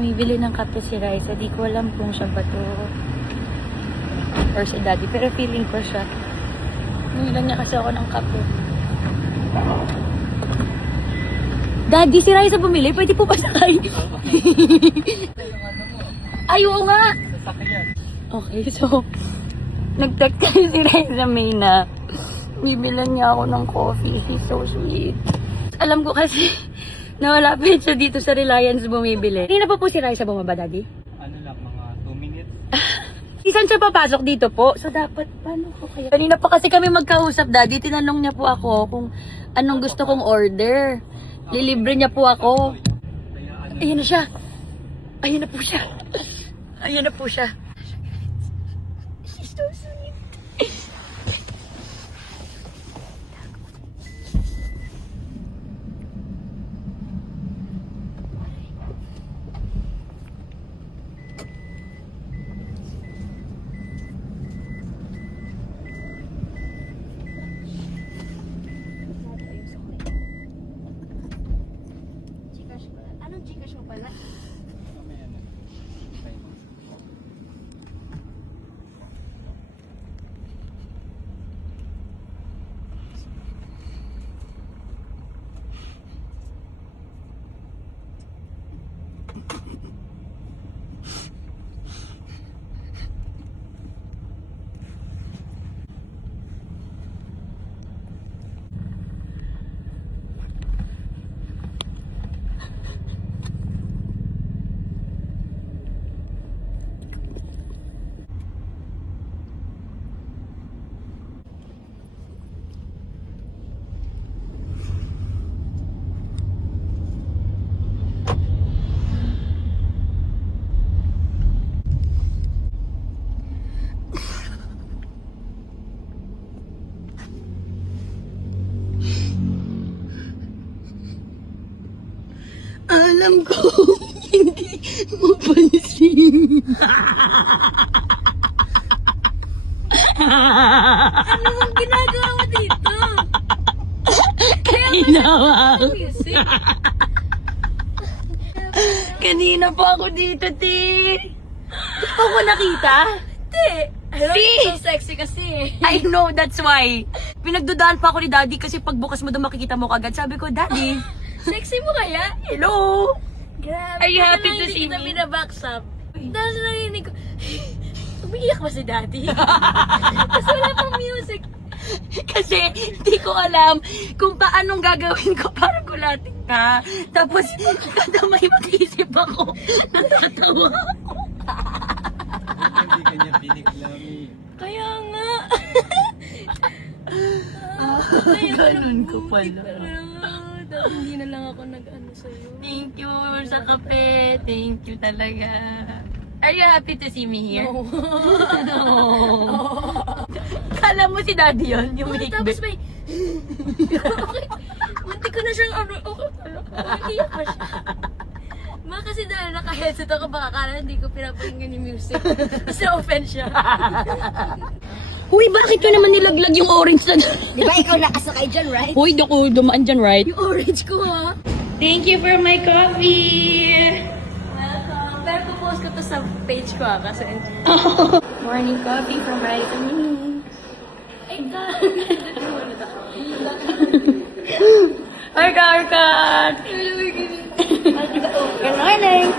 Bumibili ng kape si Raisa. Di ko alam kung siya ba to or si Daddy. Pero feeling ko siya. Nilang niya kasi ako ng kape. Daddy, si Raisa bumili. Pwede po ba sakay? Ay, oo nga. Okay, so nag-text kasi si Raisa May na bibilan niya ako ng coffee. He's so sweet. Alam ko kasi nawalapit siya dito sa Reliance bumibili. Hindi na pa po si Raisa bumaba, Daddy? Ano lang, mga 2 minutes. Isan siya papasok dito po? So dapat, paano ko kaya? Kanina pa kasi kami magkausap, Daddy. Tinanong niya po ako kung anong gusto kong order. Lilibre niya po ako. Ayan na siya. Ayan na po siya. Ayan na po siya. She's so sweet. Anong Gcash mo pala? Alam ko, hindi mo pansin. Ano ang ginagawa mo dito? Ginawa. Music? Kanina pa ako dito, Ti. Di pa ako nakita? Hindi. Hello, See? so sexy kasi eh. I know, that's why. Pinagdudaan pa ako ni Daddy kasi pagbukas mo doon makikita mo kagad. Sabi ko, Daddy, Sexy mo kaya? hello. Grabe. Are you happy Kaya to see hindi kita me? binabackstab. Tapos narinig ko, umiiyak ba si Daddy? Tapos wala pang music. Kasi hindi ko alam kung paanong gagawin ko para gulatin ka. Tapos kada may mag-isip ako, natatawa ako. Hindi kanya biniglami. Kaya nga. Ganun ko pala. Dapat hindi na lang ako nag-ano sa'yo. Thank you sa kape. Thank you talaga. Are you happy to see me here? No. Kala mo si Daddy yun, yung Tapos hikbi. may... Munti ko na siyang ano... Iiyak pa siya. Ma, kasi dahil naka-headset ako, baka akala hindi ko pinapakinggan yung music. Tapos na-offend siya. Uy, bakit ko naman nilaglag yung orange na Di ba ikaw nakasakay dyan, right? Uy, naku, dumaan dyan, right? Yung orange ko, ha? Thank you for my coffee! Welcome. Pero pupost ko to sa page ko, ha? Kasi... Morning coffee from Raisa May. Arka! Good morning!